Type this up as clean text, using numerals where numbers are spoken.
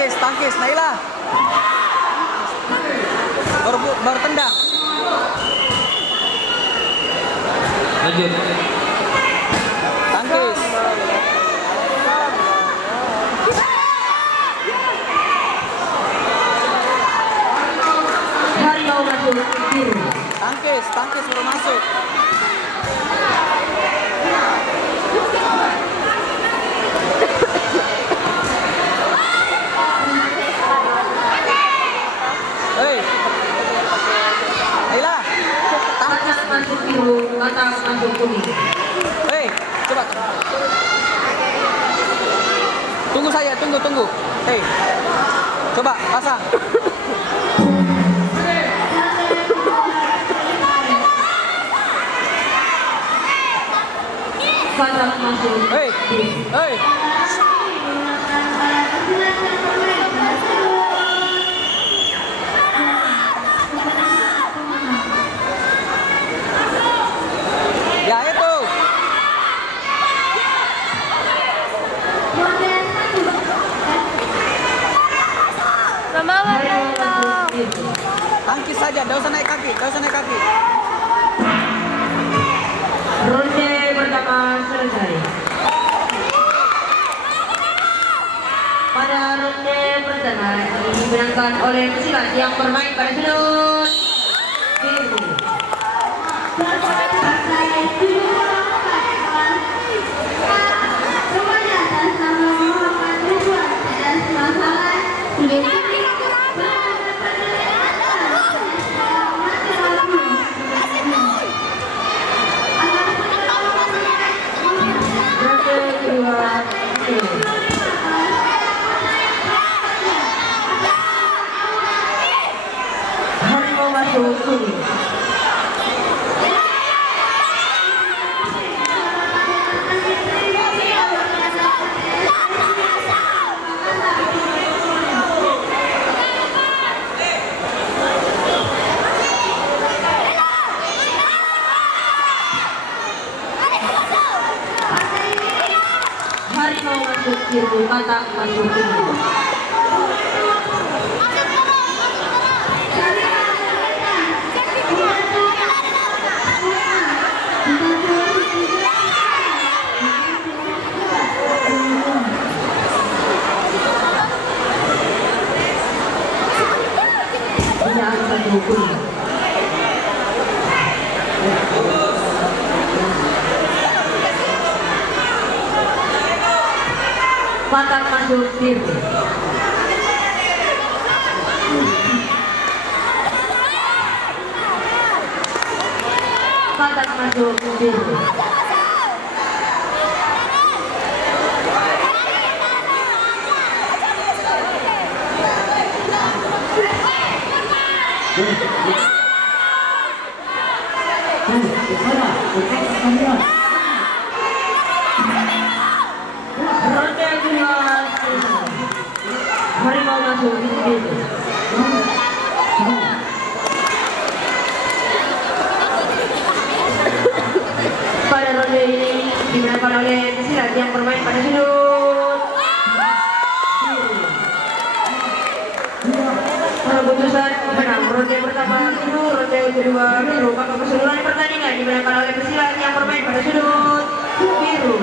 Tangkis, Naila. Baru tendang. Lanjut. Tangkis. Harimau masuk biru. Tangkis baru masuk. Masuk biru, batas masuk kuning. Coba. Tunggu saya, tunggu. Coba pasang. Batas masuk. Ya itu. Tangkis saja, tidak usah naik kaki. Ronde pertama selesai. Pada ronde pertama dimenangkan oleh pesilat yang bermain pada sudut biru. Harimau masuk kuning. Harimau masuk biru, batak masuk kuning. Binaan satu kuning. Batak masuk biru. Batak masuk biru. Ronde kedua Harimau masuk biru. Pada ronde ini dimenangkan oleh pesilat yang bermain pada sudut biru. Keputusan menang ronde pertama biru, ronde kedua biru. Maka keseluruhan pertandingan dimenangkan oleh pesilat yang bermain pada sudut biru.